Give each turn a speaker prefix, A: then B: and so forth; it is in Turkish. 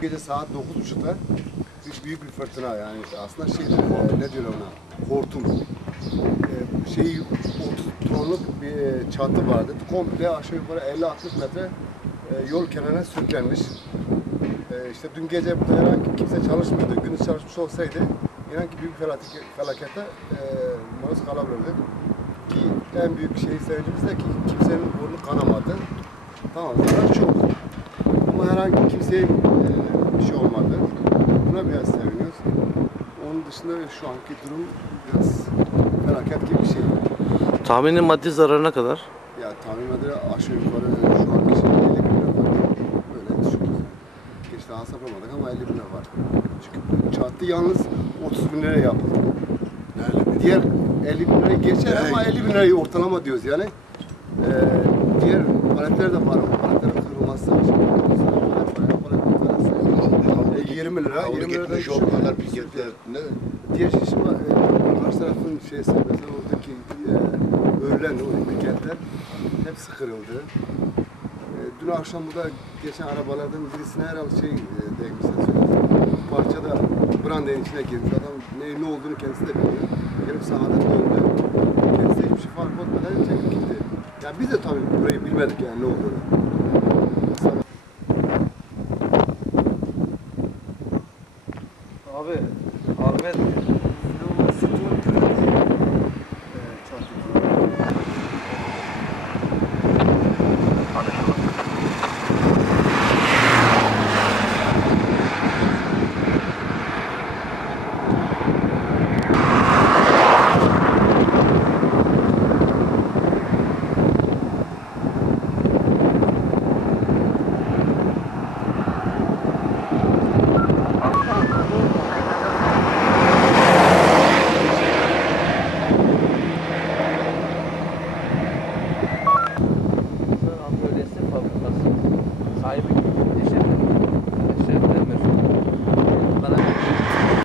A: Gece saat 9.30'da bir büyük bir fırtına yani aslında şey ne diyorlar ona hortum. Ee, şey 30 bir e, çatı vardı. Komple aşağı yukarı 50-60 metre e, yol kenarına sürüklenmiş. E, işte dün gece burada herhangi kimse çalışmıyordu. Gündüz çalışmış olsaydı inan ki büyük felakete, felakete maruz kalabilirdi. Ki en büyük şey sevincimiz de ki kimsenin burnu kanamadı. Tamam, zarar çok. Ama herhangi kimseye e, bir şey olmadı. Buna biraz seviniyoruz. Onun dışında şu anki durum biraz felaket gibi bir şey.
B: Tahmini maddi zararı ne kadar?
A: Ya tahminleri aşağı yukarı şu anki şey 50 bin lira var. Böyle düşünüyoruz. Geç daha hesaplamadık ama 50 bin lira var. Çünkü çattı yalnız 30 bin liraya yapıldı. Diğer 50 bin lirayı geçer ama 50 bin lirayı ortalama diyoruz yani. Ee, diğer paletler de var. Paletlerin kırılması. E, 20 lira. 20 lira da
C: Şoförler, piketler?
A: Diğer şey şimdi e, karşı tarafın şeysi mesela oradaki e, örülen o piketler hepsi kırıldı. E, dün akşam burada geçen arabalardan birisine herhalde şey e, değmişler söyledi parçada brandenin içine girmiş. Adam ne, ne olduğunu kendisi de bilmiyor. Herif sahada döndü. Kendisi hiçbir şey fark etmeden çekip gitti. Ya yani biz de tabii burayı bilmedik yani ne olduğunu. Abi Ahmet